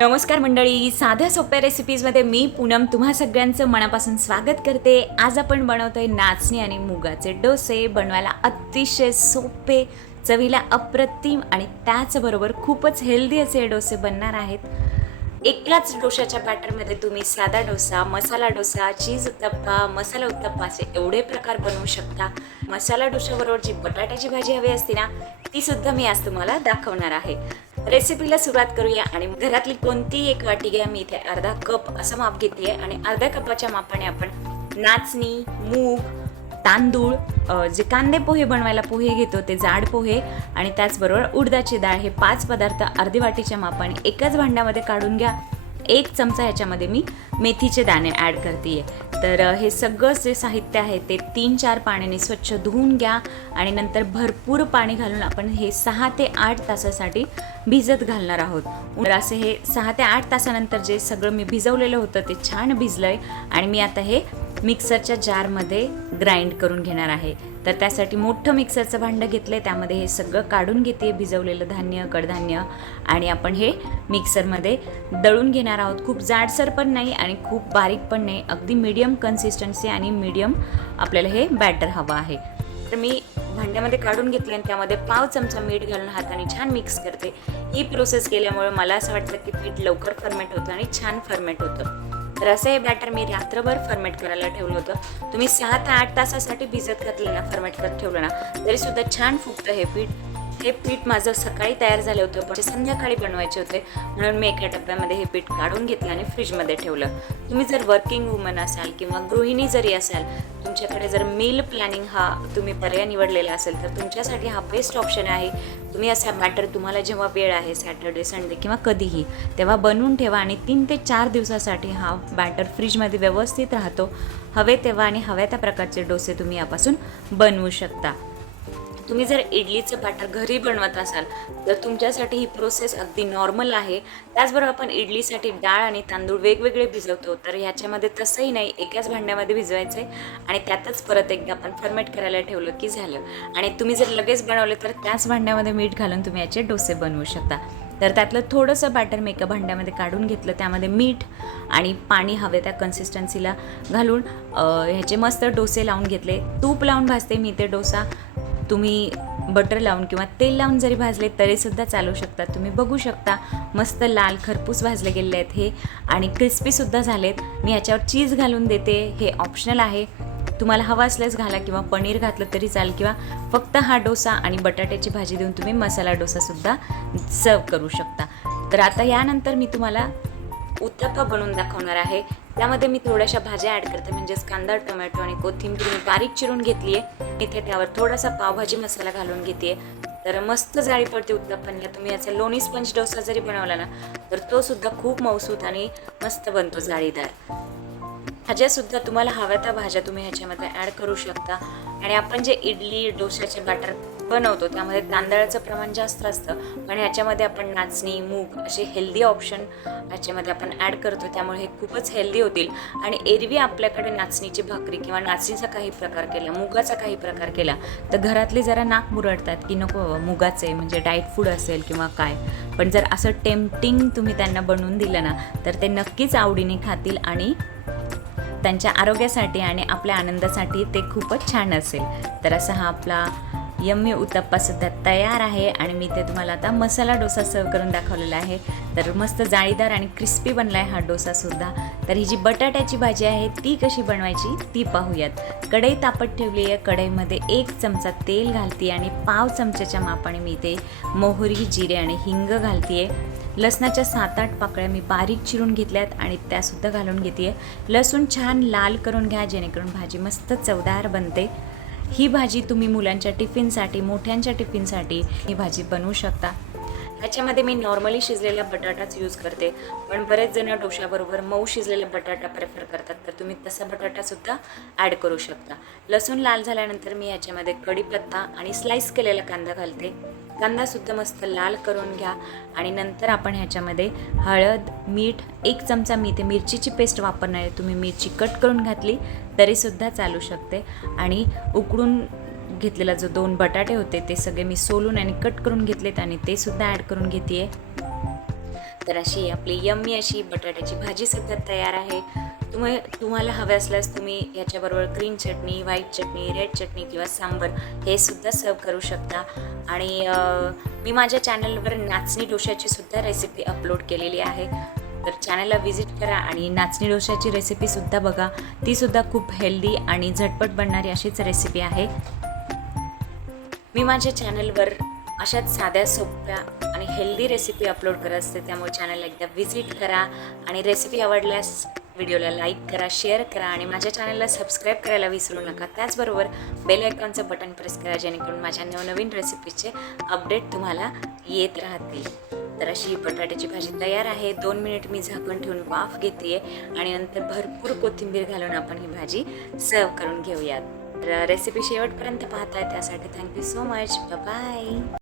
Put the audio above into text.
नमस्कार मंडळी, साध्या सोप्या रेसिपीजमध्ये मी पूनम तुम्हा सगळ्यांचं मनापासून स्वागत करते। आज आपण बनवतोय नाचणी आणि मुगाचे डोसे। बनवायला अतिशय सोपे, चवीला अप्रतिम आणि त्याचबरोबर खूपच हेल्दी असे हे डोसे बनणार आहेत। एकाच डोशाच्या बॅटरमध्ये तुम्ही साधा डोसा, मसाला डोसा, चीज उत्तप्पा, मसाला उत्तप्पा असे एवढे प्रकार बनवू शकता। मसाला डोशाबरोबर जी बटाट्याची भाजी हवी असते ना, ती सुद्धा मी आज तुम्हाला दाखवणार आहे। रेसिपीला सुरुवात करूया आणि घरातली कोणती एक वाटी घ्या। मी इथे अर्धा कप असं माप घेते आणि अर्ध्या कपाच्या मापाने आपण नाचणी, मूग, तांदूळ, जे कांदे पोहे बनवायला पोहे घेतो ते जाड पोहे आणि त्याचबरोबर उडदाची डाळ, हे 5 पदार्थ अर्धी वाटीच्या मापाने एकाच भांड्यामध्ये काढून घ्या। 1 चमचा ह्याच्यामध्ये मी मेथीचे दाणे ॲड करते। तर हे सगळं जे साहित्य आहे ते 3-4 पाण्याने स्वच्छ धुवून घ्या आणि नंतर भरपूर पाणी घालून आपण हे 6 ते 8 तासासाठी भिजत घालणार आहोत। तर असे हे 6 ते 8 तासानंतर जे सगळं मी भिजवलेलं होतं ते छान भिजलंय आणि मी आता हे मिक्सरच्या जारमध्ये ग्राइंड करून घेणार आहे। तर त्यासाठी मोठं मिक्सरचं भांडं घेतलंय, त्यामध्ये हे सगळं काढून घेते, भिजवलेलं धान्य, कडधान्य, आणि आपण हे मिक्सरमध्ये दळून घेणार आहोत। खूप जाडसर पण नाही आणि खूप बारीक पण नाही, अगदी मीडियम कन्सिस्टन्सी आणि मीडियम आपल्याला हे बॅटर हवं आहे। तर मी भांड्यामध्ये काढून घेतले आणि त्यामध्ये पाव चमचा मीठ घालून हाताने छान मिक्स करते। ही प्रोसेस केल्यामुळे मला असं वाटतं की पीठ लवकर फर्मेंट होतं आणि छान फर्मेंट होतं। तर असं हे बॅटर मी रात्रभर फर्मेंट करायला ठेवलं होतं। तुम्ही 6 ते 8 तासासाठी भिजत घातलं ना, फर्मेंट करत ठेवलं ना, तरी सुद्धा छान फुगतं हे पीठ। हे पीठ माझं सकाळी तयार झालं होतं, पण संध्याकाळी बनवायचे होते, म्हणून मी एका डब्यामध्ये हे पीठ काढून घेतलं आणि फ्रीजमध्ये ठेवलं। तुम्ही जर वर्किंग वुमन असाल किंवा गृहिणी जरी असाल, तुमच्याकडे जर मील प्लॅनिंग हा तुम्ही पर्याय निवडलेला असेल, तर तुमच्यासाठी हा बेस्ट ऑप्शन आहे। तुम्ही असा बॅटर तुम्हाला जेव्हा वेळ आहे, सॅटर्डे, संडे किंवा कधीही, तेव्हा बनवून ठेवा आणि 3 ते 4 दिवसासाठी हा बॅटर फ्रीजमध्ये व्यवस्थित राहतो। हवे तेव्हा आणि हव्या त्या प्रकारचे डोसे तुम्ही यापासून बनवू शकता। तुम्ही जर इडलीचं बॅटर घरी बनवत असाल तर तुमच्यासाठी ही प्रोसेस अगदी नॉर्मल आहे। त्याचबरोबर आपण इडलीसाठी डाळ आणि तांदूळ वेगवेगळे भिजवतो, तर ह्याच्यामध्ये तसंही नाही, एकाच भांड्यामध्ये भिजवायचे आणि त्यातच परत एकदा आपण फर्मेंट करायला ठेवलं की झालं। आणि तुम्ही जर लगेच बनवले तर त्याच भांड्यामध्ये मीठ घालून तुम्ही याचे डोसे बनवू शकता। तर त्यातलं थोडंसं बॅटर मी एका भांड्यामध्ये काढून घेतलं, त्यामध्ये मीठ आणि पाणी हवे त्या कन्सिस्टन्सीला घालून ह्याचे मस्त डोसे लावून घेतले। तूप लावून भाजते मी ते डोसा, तुम्ही बटर लावून किंवा तेल लावून जरी भाजले तरीसुद्धा चालू शकतात। तुम्ही बघू शकता मस्त लाल खरपूस भाजले गेले आहेत हे आणि क्रिस्पीसुद्धा झालेत। मी याच्यावर चीज घालून देते, हे ऑप्शनल आहे, तुम्हाला हवा असल्यास घाला किंवा पनीर घातलं तरी चालेल किंवा फक्त हा डोसा आणि बटाट्याची भाजी देऊन तुम्ही मसाला डोसासुद्धा सर्व करू शकता। तर आता यानंतर मी तुम्हाला उत्तप्पा बनवून दाखवणार आहे। त्यामध्ये मी थोड्याशा भाज्या ॲड करते, म्हणजेच कांदा, टोमॅटो आणि कोथिंबीर मी बारीक चिरून घेतली आहे। इथे त्यावर थोडासा पावभाजी मसाला घालून घेते, तर मस्त जाळी पडते उत्तप्पांना। तुम्ही याचा लोणी स्पंज डोसा जरी बनवला ना, तर तो सुद्धा खूप मऊसूत आणि मस्त बनतो, जाळीदार। भाज्यासुद्धा तुम्हाला हव्या त्या भाज्या तुम्ही ह्याच्यामध्ये ॲड करू शकता। आणि आपण जे इडली डोशाचे बॅटर बनवतो त्यामध्ये तांदळाचं प्रमाण जास्त असतं, पण ह्याच्यामध्ये आपण नाचणी, मूग असे हेल्दी ऑप्शन ह्याच्यामध्ये आपण ॲड करतो, त्यामुळे हे खूपच हेल्दी होतील। आणि एरवी आपल्याकडे नाचणीची भाकरी किंवा नाचणीचा काही प्रकार केला, मुगाचा काही प्रकार केला, तर घरातले जरा नाक मुरडतात की नको मुगाचे, म्हणजे डाएट फूड असेल किंवा काय। पण जर असं टेम्पटिंग तुम्ही त्यांना बनवून दिलं ना, तर ते नक्कीच आवडीने खातील आणि त्यांच्या आरोग्यासाठी आणि आपल्या आनंदासाठी ते खूपच छान असेल। तर असा हा आपला यम्मी उत्तप्पा सुद्धा तयार आहे आणि मी ते तुम्हाला आता मसाला डोसा सर्व करून दाखवलेला आहे। तर मस्त जाळीदार आणि क्रिस्पी बनला आहे हा डोसासुद्धा। तर ही जी बटाट्याची भाजी आहे ती कशी बनवायची ती पाहूयात। कढई तापत ठेवली आहे, कढईमध्ये 1 चमचा तेल घालते आणि पाव चमच्याच्या मापाने मी ते मोहरी, जिरे आणि हिंग घालते। लसणाच्या 7-8 पाकळ्या मी बारीक चिरून घेतल्यात आणि त्यासुद्धा घालून घेते। लसूण छान लाल करून घ्या, जेणेकरून भाजी मस्त चवदार बनते। ही भाजी तुम्ही मुलांच्या टिफिनसाठी, मोठ्यांच्या टिफिनसाठी ही भाजी बनवू शकता। ह्याच्यामध्ये मी नॉर्मली शिजलेला बटाटाच यूज करते, पण बरेच जण डोशाबरोबर मऊ शिजलेला बटाटा प्रेफर करतात, तर तुम्ही तसा बटाटासुद्धा ॲड करू शकता। लसूण लाल झाल्यानंतर मी ह्याच्यामध्ये कढीपत्ता आणि स्लाइस केलेला कांदा घालते। कांदासुद्धा मस्त लाल करून घ्या आणि नंतर आपण ह्याच्यामध्ये हळद, मीठ, 1 चमचा मी ते मिरचीची पेस्ट वापरणार आहे, तुम्ही मिरची कट करून घातली तरीसुद्धा चालू शकते। आणि उकडून घेतलेला जो 2 बटाटे होते ते सगळे मी सोलून आणि कट करून घेतलेत आणि ते सुद्धा ॲड करून घेते। तर अशी आपली यम्मी अशी बटाट्याची भाजीसुद्धा तयार आहे. तुम्हाला हवे असल्यास तुम्ही याच्याबरोबर ग्रीन चटणी, व्हाईट चटणी, रेड चटणी किंवा सांबर हे सुद्धा सर्व करू शकता. आणि मी माझ्या चॅनलवर नाचणी डोशाची सुद्धा रेसिपी अपलोड केलेली आहे. तर चॅनलला व्हिजिट करा आणि नाचणी डोशाची रेसिपीसुद्धा बघा. तीसुद्धा खूप हेल्दी आणि झटपट बनणारी अशीच रेसिपी आहे. मी माझ्या चॅनलवर अशाच साध्या सोप्या आणि हेल्दी रेसिपी अपलोड करत असते, त्यामुळे चॅनलला एकदा व्हिजिट करा आणि रेसिपी आवडल्यास व्हिडिओला लाईक करा, शेअर करा आणि माझ्या चॅनलला सबस्क्राईब करायला विसरू नका. त्याचबरोबर बेल आयकॉनचं बटन प्रेस करा, जेणेकरून माझ्या नवनवीन रेसिपीचे अपडेट तुम्हाला येत राहतील. तर अशी बटाट्याची भाजी तयार आहे. 2 मिनिट मी झाकण ठेवून वाफ घेते आणि नंतर भरपूर कोथिंबीर घालून आपण ही भाजी सर्व करून घेऊयात. तर रेसिपी शेवटपर्यंत पाहताय त्यासाठी थँक्यू सो मच. बाय.